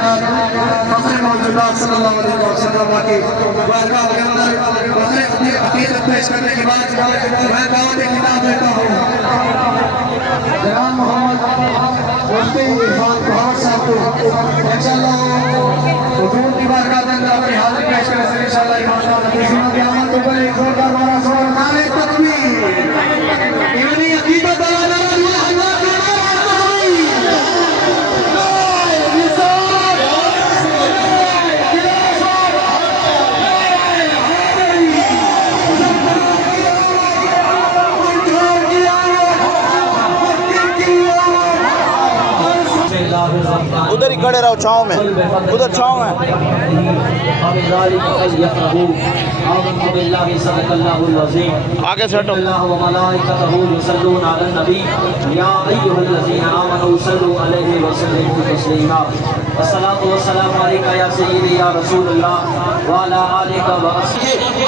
کائنات فخر موجودات صلی اللہ علیہ وسلم کی بارگاہ کے اندر اپنی عقیدت پیش کرنے کے بعد میں دعوت خطاب دیتا ہوں جناب محمد مفتی عرفان بہت صاحب کو انشاءاللہ حضور کی بارگاہ کے اندر اپنی حاضری پیش کرنے سے انشاءاللہ ایمان صاحب نتیجہ کی آمد کو ایک زوردار مارا سوار نعرہ تکبیر ایمانی عقیدت اللہ ادھر ہی کھڑے رہو چھاؤں میں ادھر چھاؤں ہے آگے سے ہٹو الصلاۃ والسلام علیکہ یا سیدی یا رسول اللہ وعلی آلہ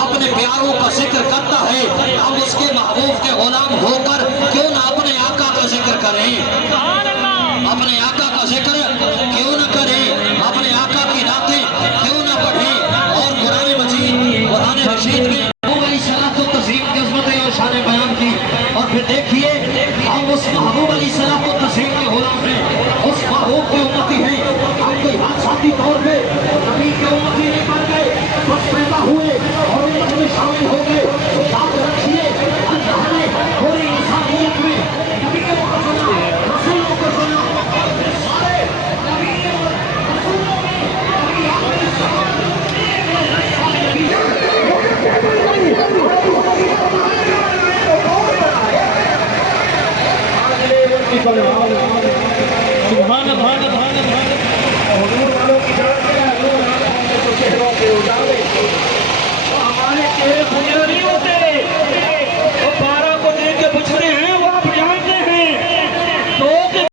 اپنے پیاروں کا ذکر کرتا ہے ہم اس کے محبوب کے غلام ہو کر کیوں نہ اپنے آقا کا ذکر کریں اپنے آقا کا ذکر کیوں نہ کریں اپنے آقا کی نعتیں کیوں نہ پڑھیں اور قرآن مجید قرآن رشید میں محبوب علیہ الصلوۃ والتسلیم کی عظمتیں اور شان بیان کی اور پھر دیکھیے ہم اس محبوب علیہ الصلوۃ والتسلیم کے غلام ہیں اس محبوب کے امتی ہیں ہم کوئی حادثاتی طور پہ نبی کے امتی نہیں بن گئے بس پیدا ہوئے اور امت میں شامل ہو گئے یاد رکھیے اللہ نے پوری انسانیت میں نبی کے سنا رسولوں کو سنا حضور والوں کی جان میں حضور والوں کے چہروں پہ اجالے